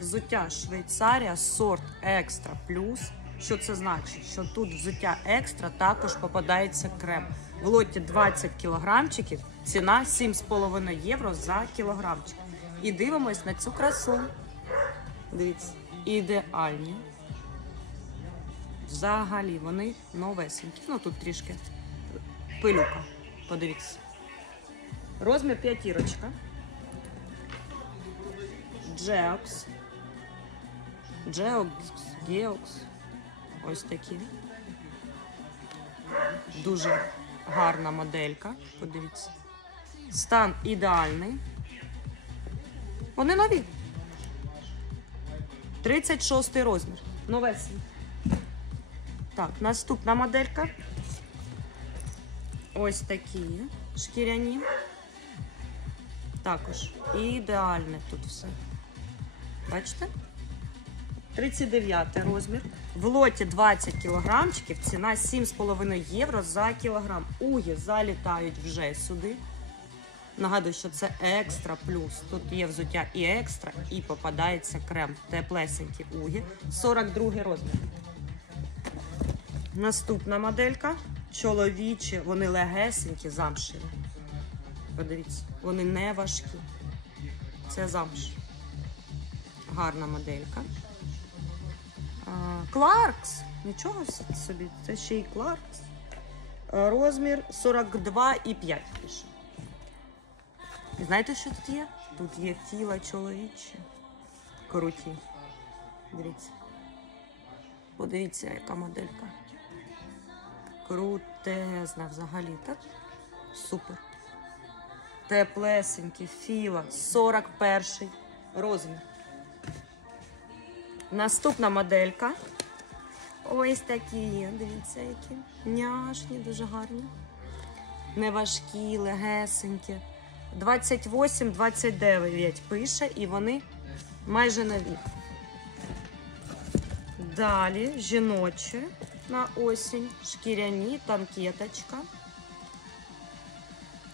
взуття Швейцарія, сорт екстра плюс. Що це значить? Що тут взуття екстра також попадається крем. В лоті 20 кілограмчиків, ціна 7,5 євро за кілограмчик. І дивимось на цю красу. Дивіться, ідеальні. Взагалі вони новесенькі. Ну тут трішки пилюка. Подивіться. Розмір п'ятірочка. Джеокс. Джеокс, Геокс. Ось такі. Дуже гарна моделька. Подивіться. Стан ідеальний. Вони нові. 36 розмір. Новесенький. Так, наступна моделька. Ось такі шкіряні. Також ідеальне тут все. Бачите? 39 розмір. В лоті 20 кілограмчиків, ціна 7,5 євро за кілограм. Уги залітають вже сюди. Нагадую, що це екстра плюс. Тут є взуття і екстра, і попадається крем. Теплесенькі уги. 42 розмір. Наступна моделька. Чоловічі, вони легесенькі, замшеві. Подивіться, вони не важкі. Це замш. Гарна моделька. Кларкс. Нічого собі, це ще й Кларкс. Розмір 42,5 пише. І знаєте, що тут є? Тут є філа чоловічі. Круті. Дивіться. Подивіться, яка моделька. Крутезна взагалі, так? Супер. Теплесенький, філа, 41 розмір. Наступна моделька. Ось такі, дивіться, які няшні, дуже гарні. Неважкі, легесенькі. 28-29 пише, і вони майже нові. Далі жіночі на осінь, шкіряні, танкеточка.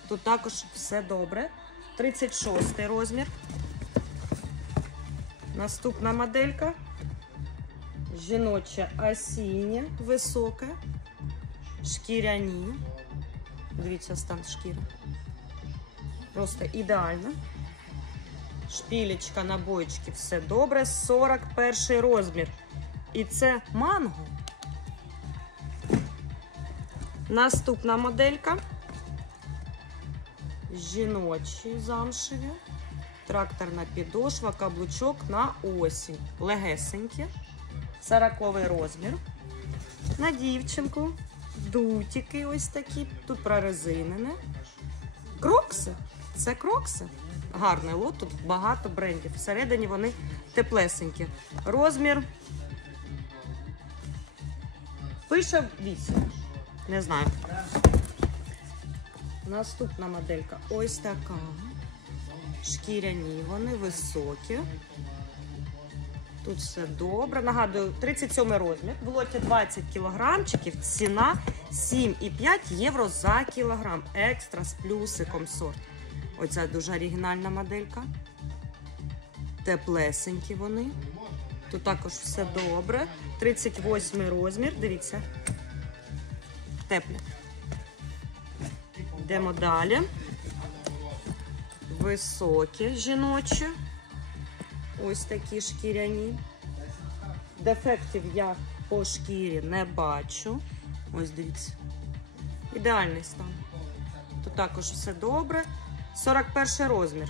Тут також все добре. 36 розмір. Наступна моделька. Жіноче осіннє, високе, шкіряні. Дивіться, стан шкіри. Просто ідеально. Шпілечка на боєчки, все добре. 41 розмір. І це манго. Наступна моделька. Жіночі замшеві. Тракторна підошва, каблучок на осінь. Легесенькі. 40 розмір. На дівчинку. Дутики ось такі. Тут прорезинене. Крокси. Це крокси. Гарний лот, тут багато брендів. Всередині вони теплесенькі. Розмір. Пише 8. Не знаю. Наступна моделька ось така. Шкіряні, вони високі. Тут все добре. Нагадую, 37 розмір. В лоті 20 кілограмчиків. Ціна 7,5 євро за кілограм. Екстра з плюсиком сорт. Оця дуже оригінальна моделька. Теплесенькі вони. Тут також все добре. 38 розмір. Дивіться. Теплі. Йдемо далі. Високі жіночі. Ось такі шкіряні. Дефектів я по шкірі не бачу. Ось дивіться. Ідеальний стан. Тут також все добре. 41 розмір.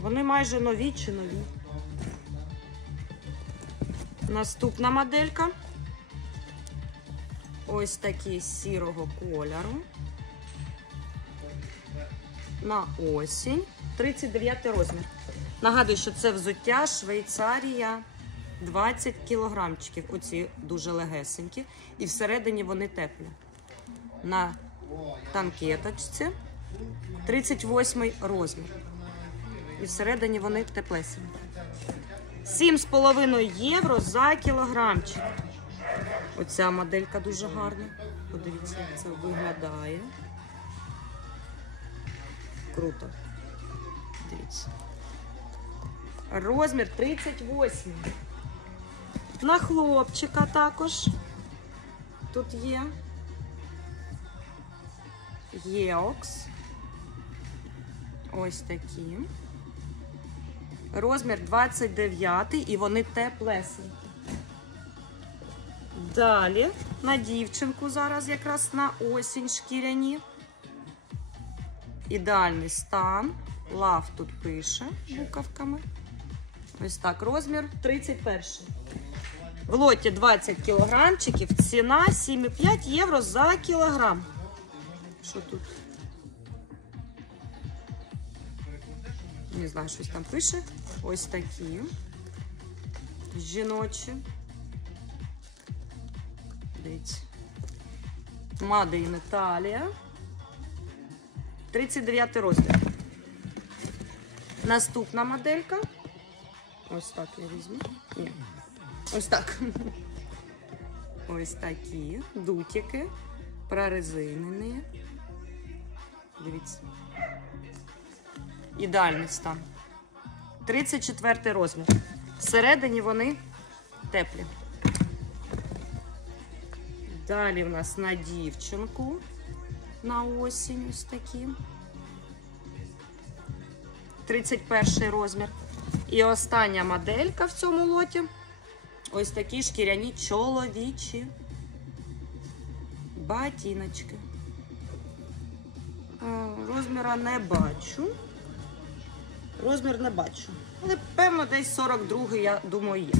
Вони майже нові чи нові. Наступна моделька. Ось такі сірого кольору. На осінь. 39 розмір. Нагадую, що це взуття Швейцарія 20 кілограмчиків. Оці дуже легесенькі. І всередині вони теплі. На танкеточці 38 розмір. І всередині вони теплесенькі. 7,5 євро за кілограмчик. Оця моделька дуже гарна. Подивіться, як це виглядає. Круто. Дивіться. Розмір 38. На хлопчика також. Тут є. Єокс. Ось такі. Розмір 29 і вони теплесенькі. Далі на дівчинку зараз якраз на осінь шкіряні. Ідеальний стан. Лав тут пише буковками. Ось так, розмір 31. В лоті 20 кілограмчиків, ціна 7,5 євро за кілограм. Що тут? Не знаю, щось там пише. Ось такі. Жіночі. Дивіться. Made in Italia. 39 розмір. Наступна моделька. Ось так я візьму. Ні. Ось так. Ось такі дутики. Прорезинені. Дивіться. Ідеальний стан. 34 розмір. Всередині вони теплі. Далі в нас на дівчинку на осінь ось такі. 31 розмір. І остання моделька в цьому лоті. Ось такі шкіряні чоловічі ботиночки. Е, Розміра не бачу. Розмір не бачу. Але певно десь 42 я думаю, є.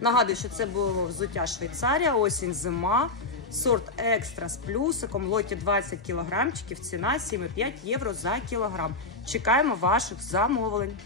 Нагадую, що це було взуття Швейцарія, осінь зима. Сорт екстра з плюсиком, лоті 20 кілограмчиків, ціна 7,5 євро за кілограм. Чекаємо ваших замовлень.